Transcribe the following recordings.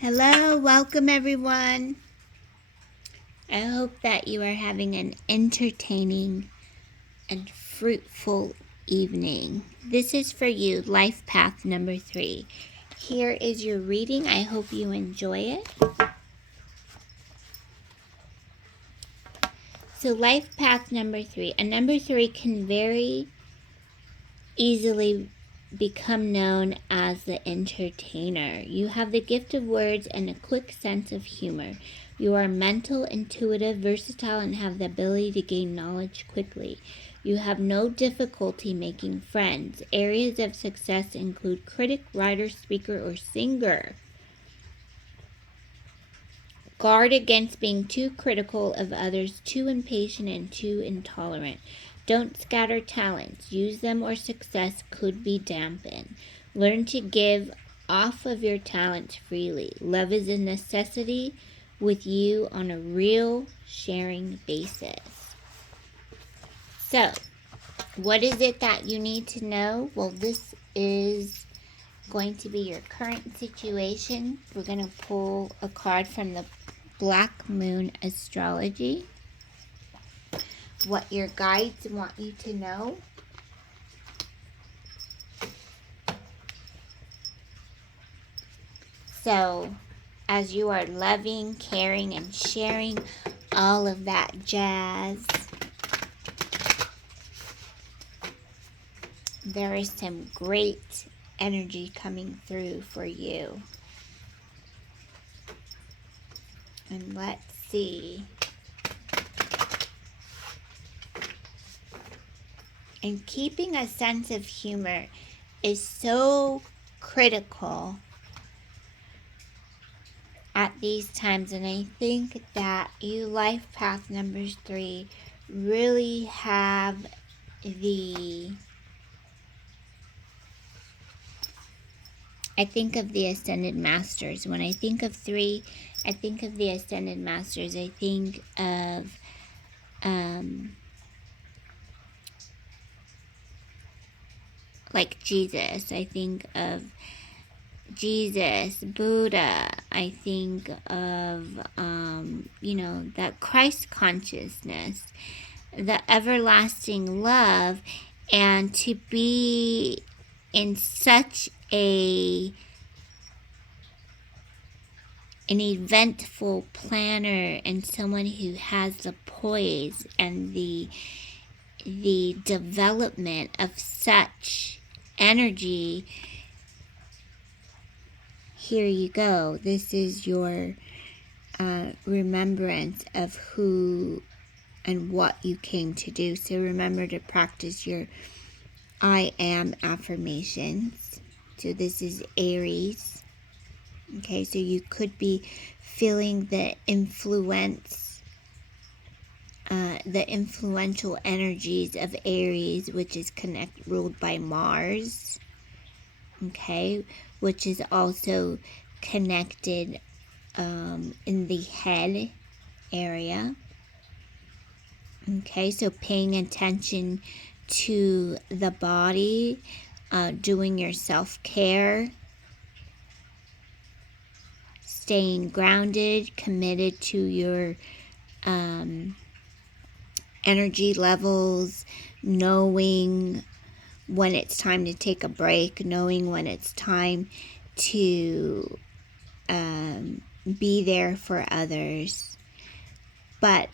Hello, welcome everyone. I hope that you are having an entertaining and fruitful evening. This is for you, life path number 3. Here is your reading. I hope you enjoy it. So life path number 3. A number 3 can very easily become known as the entertainer. You have the gift of words and a quick sense of humor. You are mental, intuitive, versatile, and have the ability to gain knowledge quickly. You have no difficulty making friends. Areas of success include critic, writer, speaker, or singer. Guard against being too critical of others, too impatient, and too intolerant. Don't scatter talents. Use them or success could be dampened. Learn to give off of your talents freely. Love is a necessity with you on a real sharing basis. So, what is it that you need to know? Well, this is going to be your current situation. We're going to pull a card from the Black Moon Astrology. What your guides want you to know. So, as you are loving, caring, and sharing all of that jazz, there is some great energy coming through for you. And let's see. And keeping a sense of humor is so critical at these times, and I think that you life path numbers 3 really have I think of the Ascended Masters. When I think of 3, I think of the Ascended Masters. I think of like Jesus. I think of Jesus, Buddha. I think of, that Christ consciousness, the everlasting love, and to be in such an eventful planner and someone who has the poise and the development of such energy. Here you go. This is your remembrance of who and what you came to do. So remember to practice your I am affirmations. So this is Aries. Okay, so you could be feeling the influential energies of Aries, which is ruled by Mars. Okay, which is also connected in the head area. Okay, so paying attention to the body, doing your self-care, staying grounded, committed to your energy levels, knowing when it's time to take a break, knowing when it's time to be there for others. But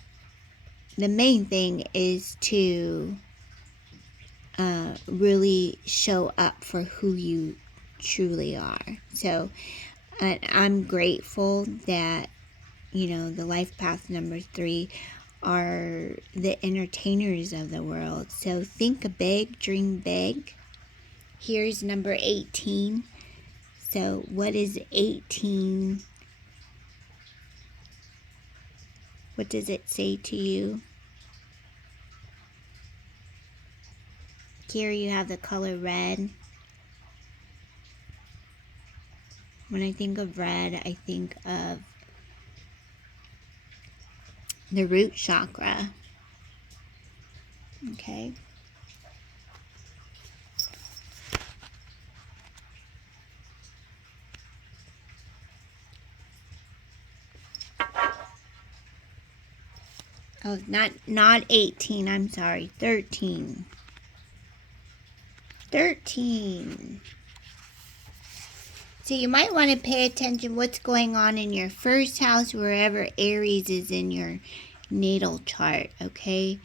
the main thing is to really show up for who you truly are. So I'm grateful that, the life path number 3 are the entertainers of the world. So think big, dream big. Here's number 18. So what is 18? What does it say to you? Here you have the color red. When I think of red, I think of the root chakra. Okay. Oh, not 18. I'm sorry. 13. 13. So you might want to pay attention what's going on in your first house, wherever Aries is in your natal chart, okay?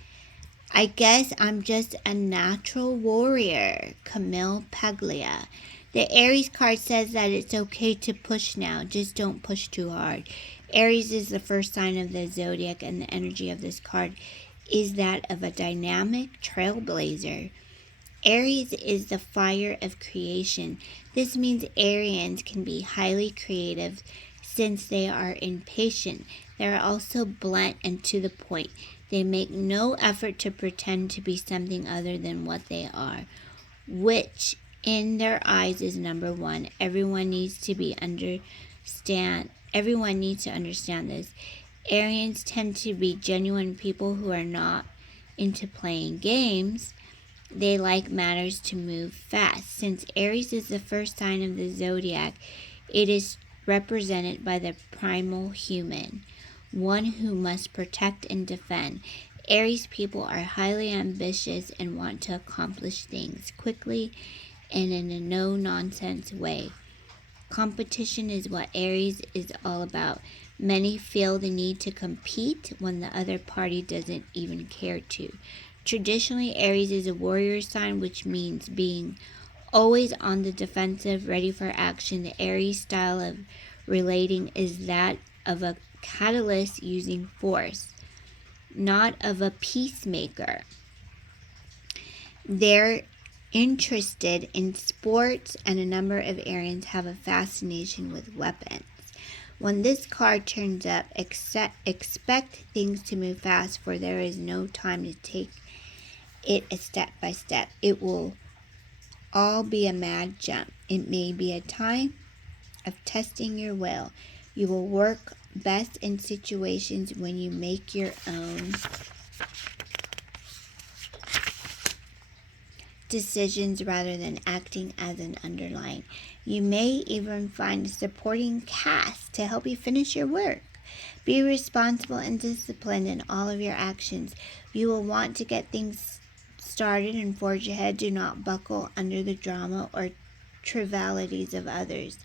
I guess I'm just a natural warrior, Camille Paglia. The Aries card says that it's okay to push now, just don't push too hard. Aries is the first sign of the zodiac, and the energy of this card is that of a dynamic trailblazer. Aries is the fire of creation. This means Arians can be highly creative since they are impatient. They are also blunt and to the point. They make no effort to pretend to be something other than what they are, which in their eyes is number one. Everyone needs to understand this. Arians tend to be genuine people who are not into playing games. They like matters to move fast. Since Aries is the first sign of the zodiac, it is represented by the primal human, one who must protect and defend. Aries people are highly ambitious and want to accomplish things quickly and in a no-nonsense way. Competition is what Aries is all about. Many feel the need to compete when the other party doesn't even care to. Traditionally, Aries is a warrior sign, which means being always on the defensive, ready for action. The Aries style of relating is that of a catalyst using force, not of a peacemaker. They're interested in sports, and a number of Arians have a fascination with weapons. When this card turns up, expect things to move fast, for there is no time to take it a step by step. It will all be a mad jump. It may be a time of testing your will. You will work best in situations when you make your own decisions rather than acting as an underling. You may even find a supporting cast to help you finish your work. Be responsible and disciplined in all of your actions. You will want to get things started and forge ahead. Do not buckle under the drama or trivialities of others.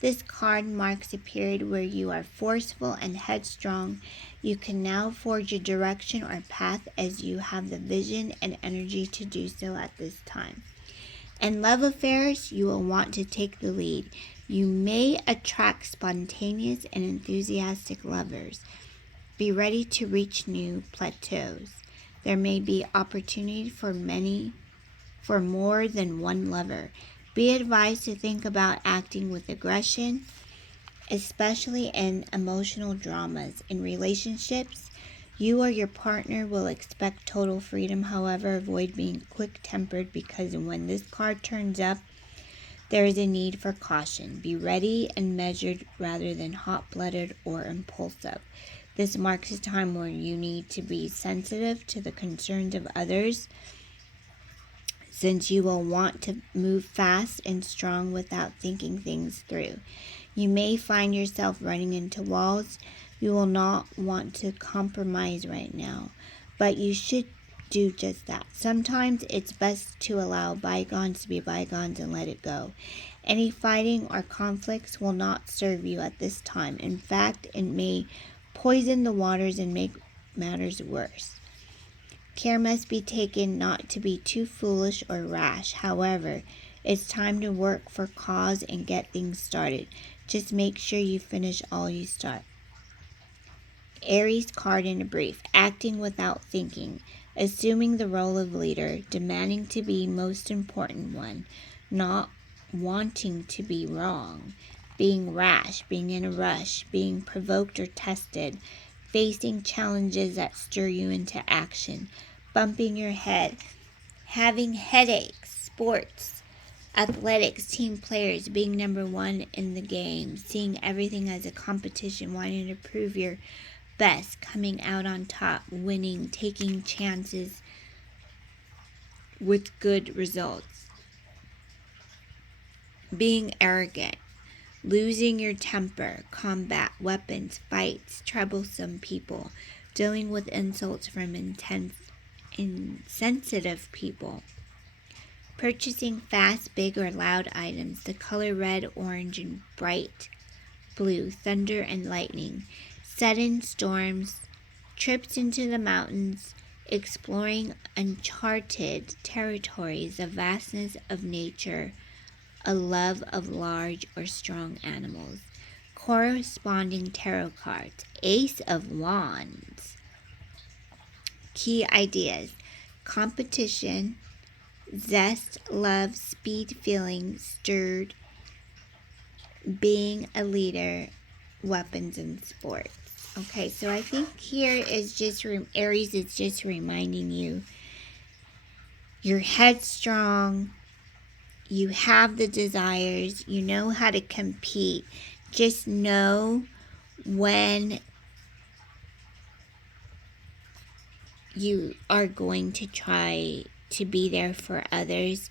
This card marks a period where you are forceful and headstrong. You can now forge a direction or path as you have the vision and energy to do so at this time. In love affairs, you will want to take the lead. You may attract spontaneous and enthusiastic lovers. Be ready to reach new plateaus. There may be opportunity for more than one lover. Be advised to think about acting with aggression, especially in emotional dramas. In relationships, you or your partner will expect total freedom. However, avoid being quick-tempered, because when this card turns up, there is a need for caution. Be ready and measured rather than hot-blooded or impulsive. This marks a time where you need to be sensitive to the concerns of others, since you will want to move fast and strong without thinking things through. You may find yourself running into walls. You will not want to compromise right now, but you should do just that. Sometimes it's best to allow bygones to be bygones and let it go. Any fighting or conflicts will not serve you at this time. In fact, it may poison the waters and make matters worse. Care must be taken not to be too foolish or rash. However, it's time to work for cause and get things started. Just make sure you finish all you start. Aries card in a brief. Acting without thinking. Assuming the role of leader. Demanding to be most important one. Not wanting to be wrong. Being rash. Being in a rush. Being provoked or tested. Facing challenges that stir you into action. Bumping your head. Having headaches. Sports. Athletics, team players, being number one in the game, seeing everything as a competition, wanting to prove your best, coming out on top, winning, taking chances with good results. Being arrogant, losing your temper, combat, weapons, fights, troublesome people, dealing with insults from insensitive people, purchasing fast, big, or loud items, the color red, orange, and bright blue, thunder and lightning, sudden storms, trips into the mountains, exploring uncharted territories, the vastness of nature, a love of large or strong animals. Corresponding tarot cards, Ace of Wands. Key ideas: competition, zest, love, speed, feeling, stirred, being a leader, weapons, and sports. Okay, so I think here is just, Aries is just reminding you, you're headstrong, you have the desires, you know how to compete. Just know when you are going to try to be there for others.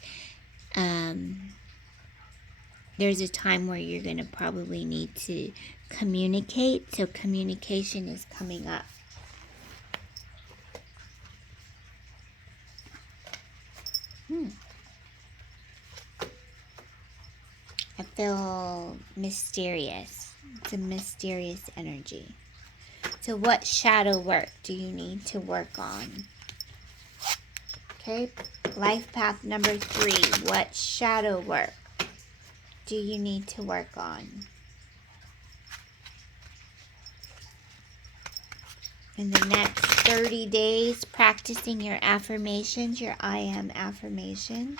There's a time where you're going to probably need to communicate, so communication is coming up. I feel mysterious. It's a mysterious energy. So what shadow work do you need to work on? Okay, life path number 3. What shadow work do you need to work on? In the next 30 days, practicing your affirmations, your I am affirmations.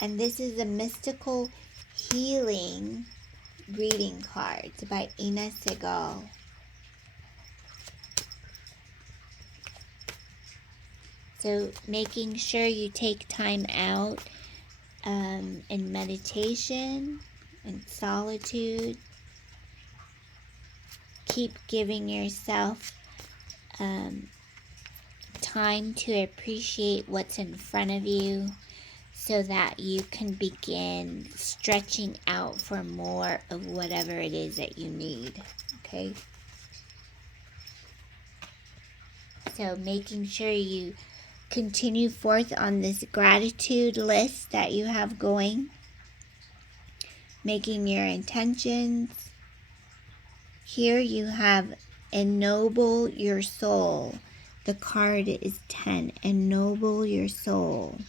And this is a mystical healing reading cards by Ina Segal. So making sure you take time out in meditation and solitude. Keep giving yourself time to appreciate what's in front of you, so that you can begin stretching out for more of whatever it is that you need, okay? So making sure you continue forth on this gratitude list that you have going, making your intentions. Here you have ennoble your soul. The card is 10, ennoble your soul.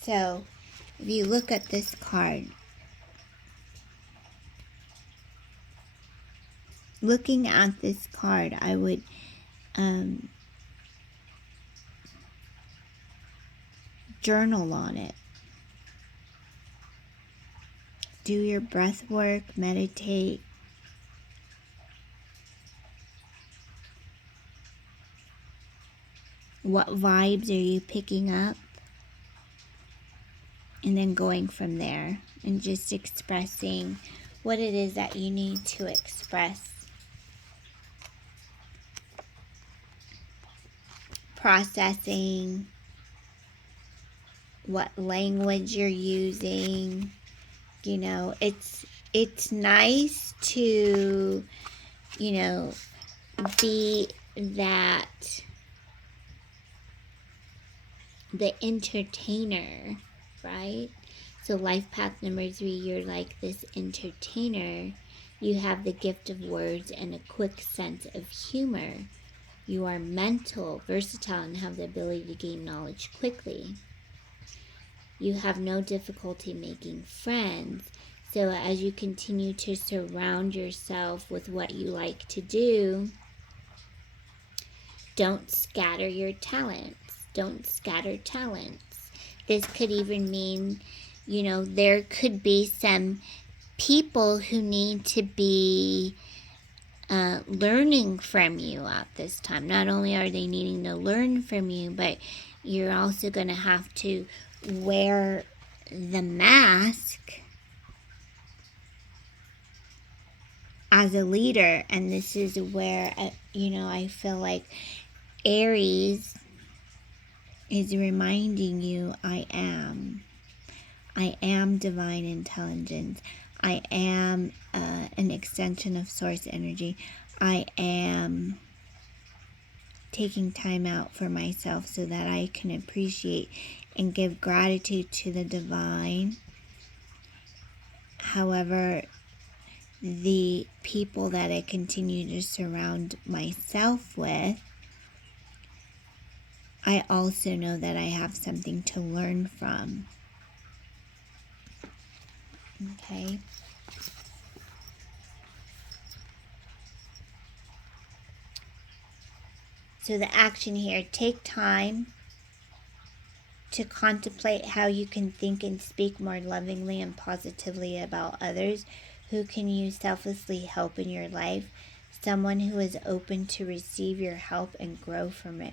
So, if you look at this card, looking at this card, I would journal on it. Do your breath work, meditate. What vibes are you picking up? And then going from there and just expressing what it is that you need to express. Processing what language you're using. You know, it's nice to, you know, be that the entertainer, right? So life path number 3, you're like this entertainer. You have the gift of words and a quick sense of humor. You are mental, versatile, and have the ability to gain knowledge quickly. You have no difficulty making friends. So as you continue to surround yourself with what you like to do, don't scatter your talents. Don't scatter talents. This could even mean, you know, there could be some people who need to be learning from you at this time. Not only are they needing to learn from you, but you're also going to have to wear the mask as a leader. And this is where, you know, I feel like Aries is reminding you, I am. I am divine intelligence. I am an extension of source energy. I am taking time out for myself so that I can appreciate and give gratitude to the divine. However, the people that I continue to surround myself with, I also know that I have something to learn from. Okay? So the action here, take time to contemplate how you can think and speak more lovingly and positively about others who can use selflessly help in your life. Someone who is open to receive your help and grow from it.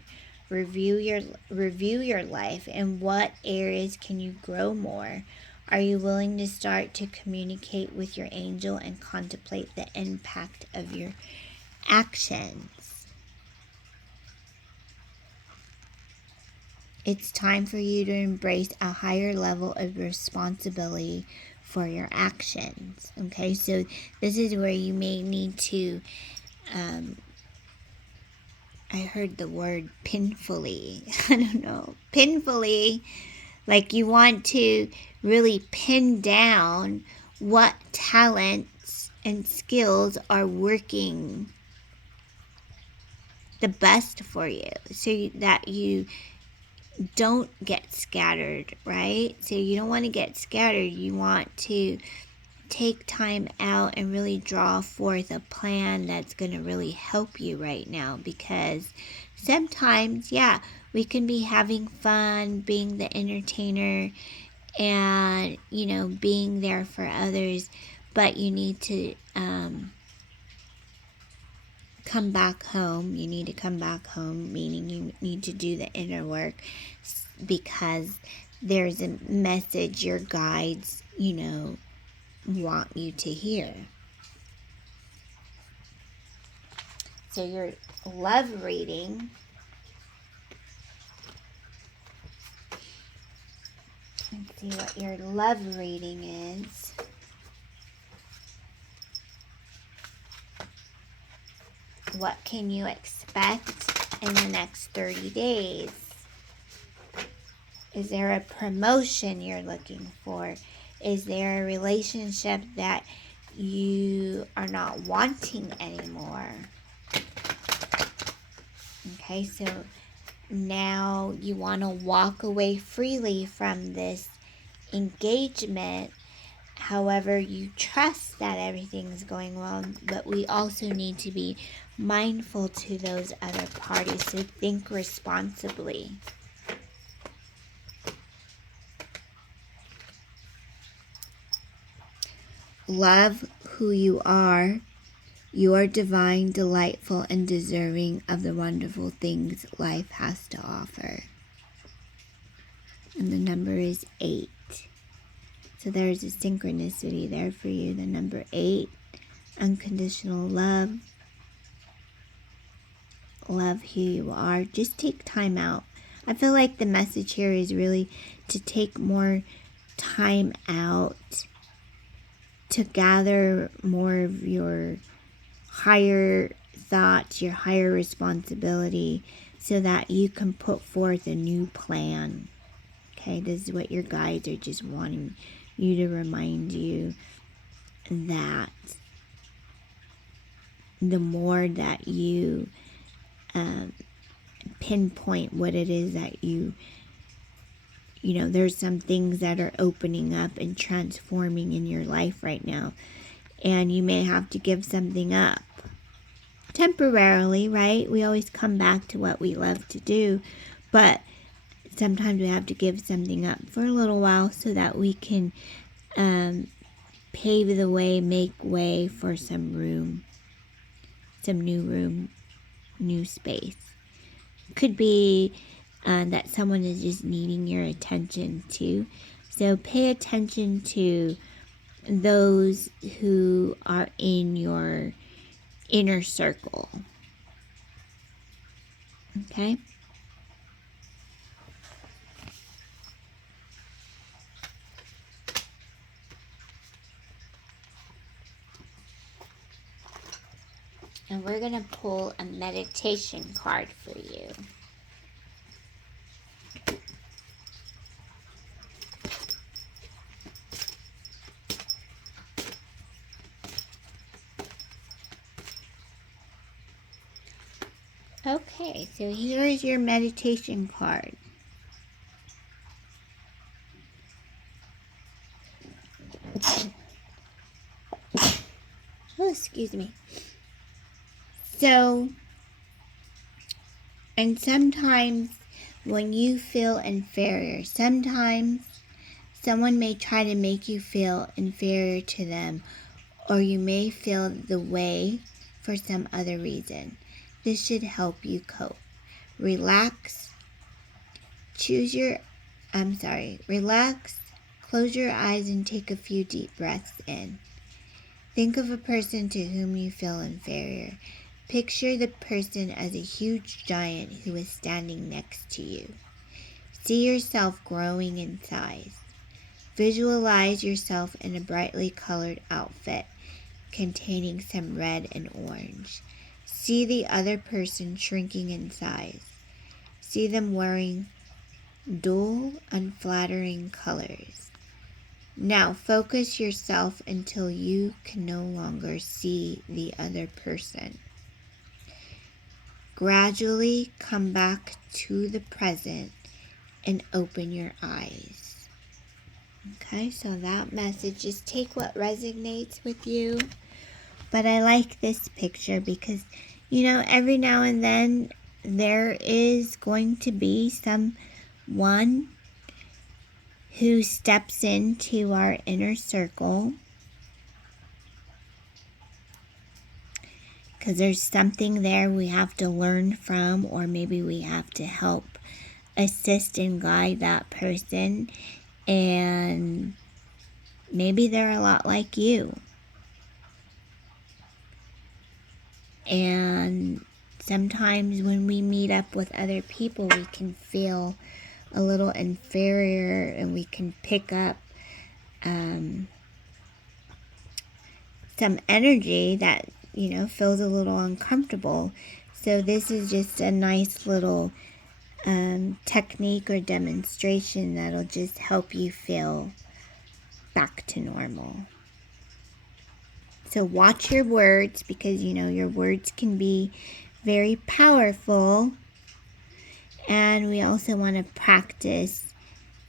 Review your life, and what areas can you grow more? Are you willing to start to communicate with your angel and contemplate the impact of your actions? It's time for you to embrace a higher level of responsibility for your actions. Okay, so this is where you may need to, I heard the word pinfully. I don't know, pinfully. Like you want to really pin down what talents and skills are working the best for you so that you don't get scattered, right? So you don't want to get scattered. You want to take time out and really draw forth a plan that's going to really help you right now, because sometimes, yeah, we can be having fun, being the entertainer and, being there for others, but you need to come back home. You need to come back home, meaning you need to do the inner work, because there's a message your guides, want you to hear. So your love reading, let's see what your love reading is. What can you expect in the next 30 days? Is there a promotion you're looking for? Is there a relationship that you are not wanting anymore? Okay, so now you want to walk away freely from this engagement. However, you trust that everything's going well, but we also need to be mindful to those other parties, so think responsibly. Love who you are. You are divine, delightful, and deserving of the wonderful things life has to offer. And the number is 8. So there's a synchronicity there for you. The number 8, unconditional love. Love who you are. Just take time out. I feel like the message here is really to take more time out to gather more of your higher thoughts, your higher responsibility, so that you can put forth a new plan. Okay, this is what your guides are just wanting you to remind you, that the more that you pinpoint what it is that there's some things that are opening up and transforming in your life right now, and you may have to give something up temporarily, right? We always come back to what we love to do, but sometimes we have to give something up for a little while so that we can pave the way, make way for some room, new space. Could be that someone is just needing your attention too. So pay attention to those who are in your inner circle. Okay? going to pull a meditation card for you. Okay, so here is your meditation card. Oh, excuse me. So, and sometimes when you feel inferior, sometimes someone may try to make you feel inferior to them, or you may feel the way for some other reason. This should help you cope. Relax. Relax, close your eyes and take a few deep breaths in. Think of a person to whom you feel inferior. Picture the person as a huge giant who is standing next to you. See yourself growing in size. Visualize yourself in a brightly colored outfit containing some red and orange. See the other person shrinking in size. See them wearing dull, unflattering colors. Now focus yourself until you can no longer see the other person. Gradually come back to the present and open your eyes. Okay, so that message, just take what resonates with you. But I like this picture because, every now and then there is going to be someone who steps into our inner circle because there's something there we have to learn from, or maybe we have to help assist and guide that person, and maybe they're a lot like you. And sometimes when we meet up with other people, we can feel a little inferior, and we can pick up some energy that feels a little uncomfortable. So this is just a nice little technique or demonstration that'll just help you feel back to normal. So watch your words, because your words can be very powerful. And we also want to practice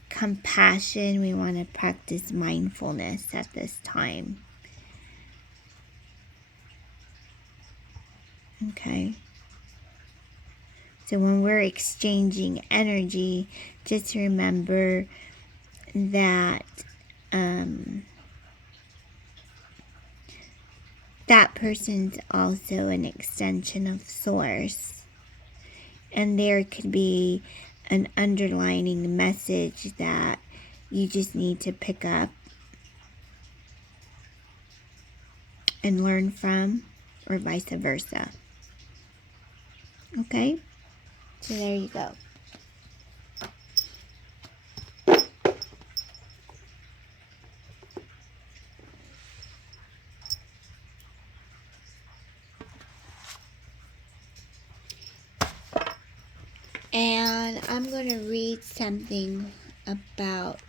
compassion. We want to practice mindfulness at this time. Okay. So when we're exchanging energy, just remember that that person's also an extension of Source. And there could be an underlining message that you just need to pick up and learn from, or vice versa. Okay? So there you go. And I'm going to read something about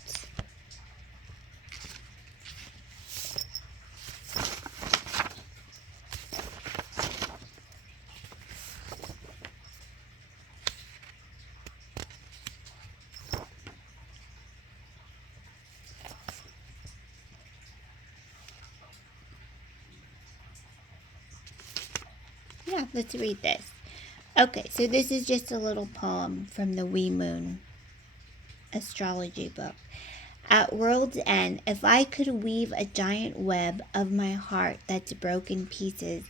let's read this. Okay, so this is just a little poem from the Wee Moon astrology book. At world's end, if I could weave a giant web of my heart that's broken pieces,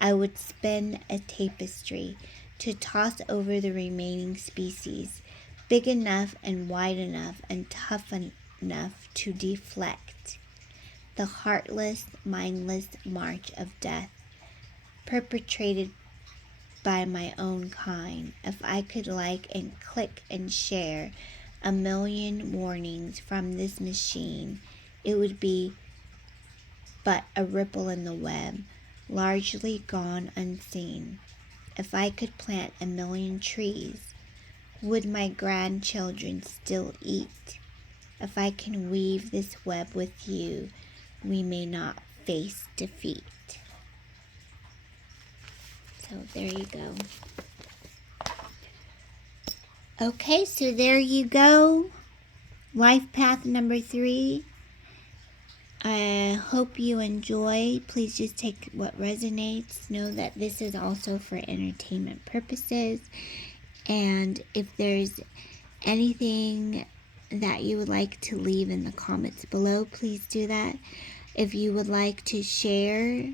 I would spin a tapestry to toss over the remaining species, big enough and wide enough and tough enough to deflect the heartless, mindless march of death perpetrated by my own kind. If I could like and click and share a million warnings from this machine, it would be but a ripple in the web, largely gone unseen. If I could plant 1,000,000 trees, would my grandchildren still eat? If I can weave this web with you, we may not face defeat. So there you go. Okay, so there you go. Life path number 3. I hope you enjoy. Please just take what resonates. Know that this is also for entertainment purposes. And if there's anything that you would like to leave in the comments below, please do that. If you would like to share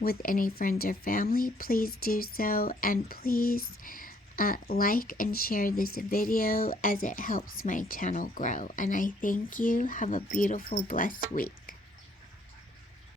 with any friends or family, please do so. And please like and share this video as it helps my channel grow. And I thank you. Have a beautiful, blessed week.